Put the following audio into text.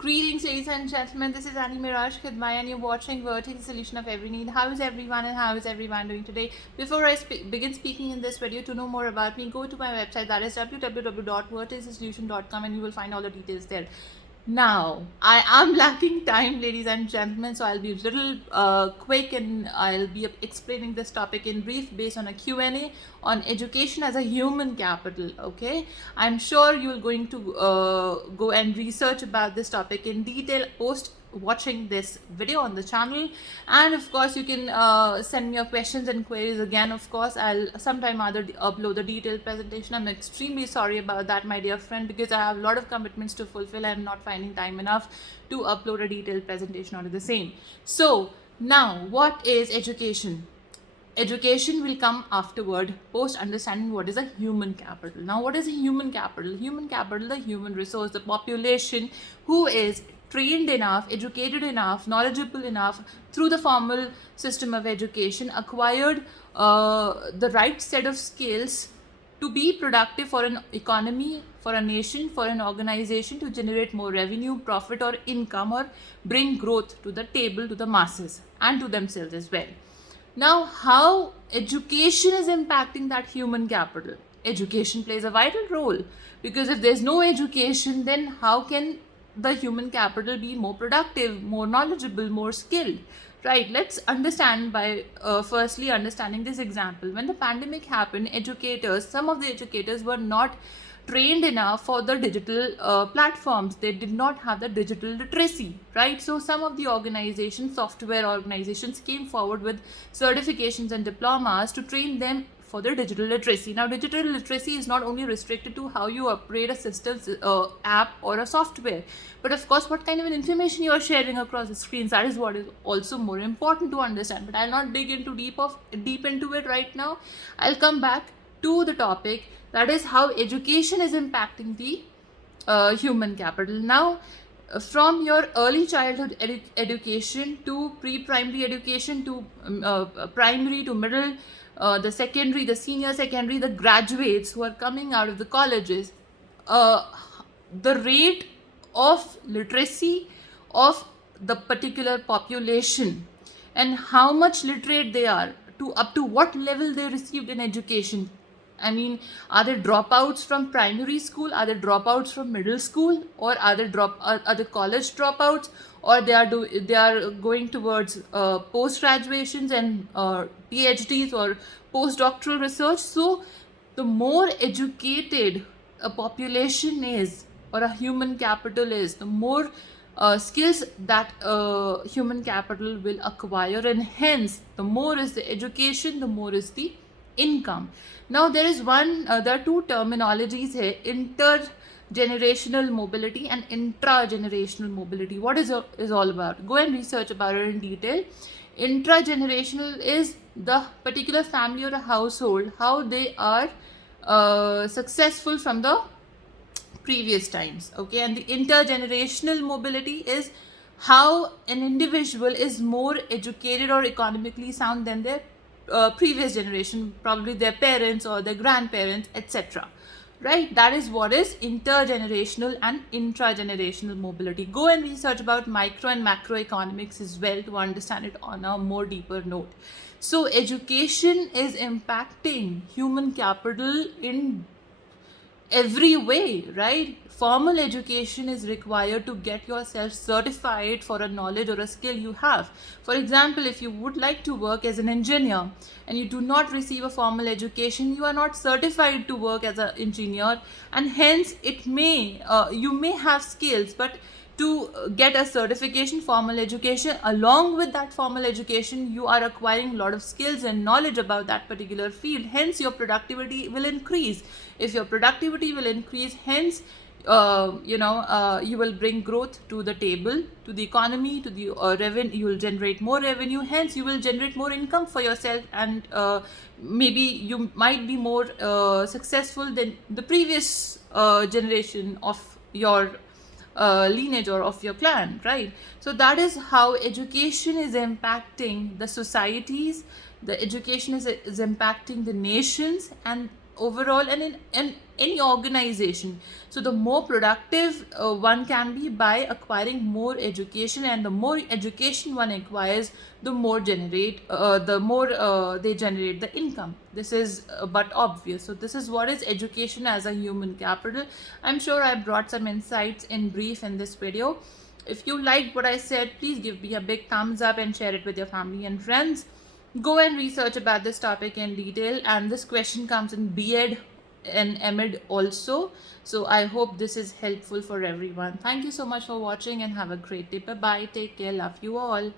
Greetings, ladies and gentlemen. This is Annie Miraj Khidmai, and you're watching Vertex Solution of Every Need. How is everyone, and how is everyone doing today? Before I begin speaking in this video, to know more about me, go to my website, that is www.vertexsolution.com, and you will find all the details there. Now, I am lacking time, ladies and gentlemen, so I'll be a little quick, and I'll be explaining this topic in brief based on a Q&A on education as a human capital. Okay, I'm sure you're going to go and research about this topic in detail post watching this video on the channel, and of course you can send me your questions and queries. Again, of course, I'll sometime either upload the detailed presentation. I'm extremely sorry about that, my dear friend, because I have a lot of commitments to fulfill. I'm not finding time enough to upload a detailed presentation onto the same. So now, what is education? Education will come afterward, post understanding what is a human capital. Now, what is a human capital? Human capital, the human resource, the population who is trained enough, educated enough, knowledgeable enough through the formal system of education, acquired the right set of skills to be productive for an economy, for a nation, for an organization, to generate more revenue, profit, or income, or bring growth to the table, to the masses, and to themselves as well. Now, how education is impacting that human capital? Education plays a vital role, because if there's no education, then how can the human capital be more productive, more knowledgeable, more skilled? Right, let's understand by firstly understanding this example. When the pandemic happened, some of the educators were not trained enough for the digital platforms. They did not have the digital literacy, right? So some of the organizations, software organizations, came forward with certifications and diplomas to train them for their digital literacy. Now, digital literacy is not only restricted to how you operate a system, app, or a software, but of course what kind of information you are sharing across the screens. That is what is also more important to understand. But I'll not dig into deep into it right now. I'll come back to the topic, that is how education is impacting the human capital. Now, from your early childhood education to pre-primary education to primary to middle, the secondary, the senior secondary, the graduates who are coming out of the colleges, the rate of literacy of the particular population and how much literate they are, to up to what level they received in education. I mean, are there dropouts from primary school? Are there dropouts from middle school? Or are there college dropouts? Or they are going towards post graduations and PhDs or postdoctoral research. So, the more educated a population is, or a human capital is, the more skills that human capital will acquire, and hence the more is the education, the more is the income. Now, there are two terminologies here: intergenerational mobility and intragenerational mobility. What is all about? Go and research about it in detail. Intragenerational is the particular family or a household, how they are successful from the previous times. Okay, and the intergenerational mobility is how an individual is more educated or economically sound than their previous generation, probably their parents or their grandparents, etc. Right, that is what is intergenerational and intragenerational mobility. Go and research about micro and macroeconomics as well to understand it on a more deeper note. So education is impacting human capital in every way, right? Formal education is required to get yourself certified for a knowledge or a skill you have. For example, if you would like to work as an engineer and you do not receive a formal education, you are not certified to work as an engineer, and hence you may have skills, but to get a certification, formal education, along with that formal education, you are acquiring a lot of skills and knowledge about that particular field. Hence, your productivity will increase. If your productivity will increase, hence, you will bring growth to the table, to the economy, to the revenue. You will generate more revenue. Hence, you will generate more income for yourself, and maybe you might be more successful than the previous generation of your lineage or of your clan, right? So that is how education is impacting the societies, the education is impacting the nations, and overall, and in any organization. So the more productive one can be by acquiring more education, and the more education one acquires, the more they generate the income. This is but obvious. So this is what is education as a human capital. I'm sure I brought some insights in brief in this video. If you liked what I said, please give me a big thumbs up and share it with your family and friends. Go and research about this topic in detail, and this question comes in B.Ed and M.Ed also. So I hope this is helpful for everyone. Thank you so much for watching and have a great day. Bye bye. Take care. Love you all.